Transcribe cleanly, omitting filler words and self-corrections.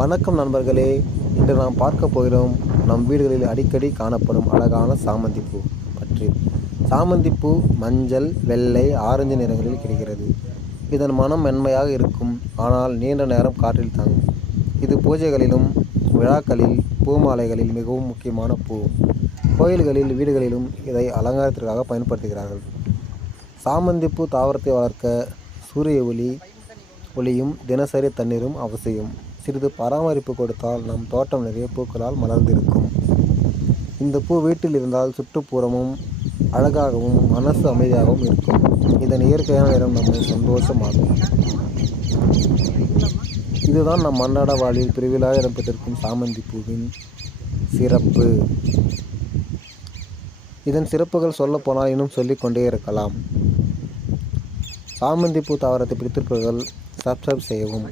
வணக்கம் நண்பர்களே. இன்று நாம் பார்க்க போகிறோம் நம் வீடுகளில் அடிக்கடி காணப்படும் அழகான சாமந்திப்பூ பற்றி. சாமந்திப்பூ மஞ்சள், வெள்ளை, ஆரஞ்சு நிறங்களில் கிடைக்கிறது. இதன் மனம் மென்மையாக இருக்கும், ஆனால் நீண்ட நேரம் காற்றில் தாங்கும். இது பூஜைகளிலும் விழாக்களில் பூமாலைகளில் மிகவும் முக்கியமான பூ. கோயில்களில் வீடுகளிலும் இதை அலங்காரத்திற்காக பயன்படுத்துகிறார்கள். சாமந்திப்பூ தாவரத்தை வளர்க்க சூரிய ஒளியும் தினசரி தண்ணீரும் அவசியம். சிறிது பராமரிப்பு கொடுத்தால் நம் தோட்டம் நிறைய பூக்களால் மலர்ந்திருக்கும். இந்த பூ வீட்டில் இருந்தால் சுற்றுப்புறமும் அழகாகவும் மனசு அமைதியாகவும் இருக்கும். இதன் இயற்கையான நிறம் நம்மை சந்தோஷமாகும். இதுதான் நம் அன்றாட வாழ்வில் பிரிவிழாக இடம்பெற்றிருக்கும் சாமந்தி பூவின் சிறப்பு. இதன் சிறப்புகள் சொல்லப்போனால் இன்னும் சொல்லிக்கொண்டே இருக்கலாம். சாமந்தி பூ தாவரத்தை பிடித்திருப்பவர்கள் சப்ஸ்கிரைப் செய்யவும்.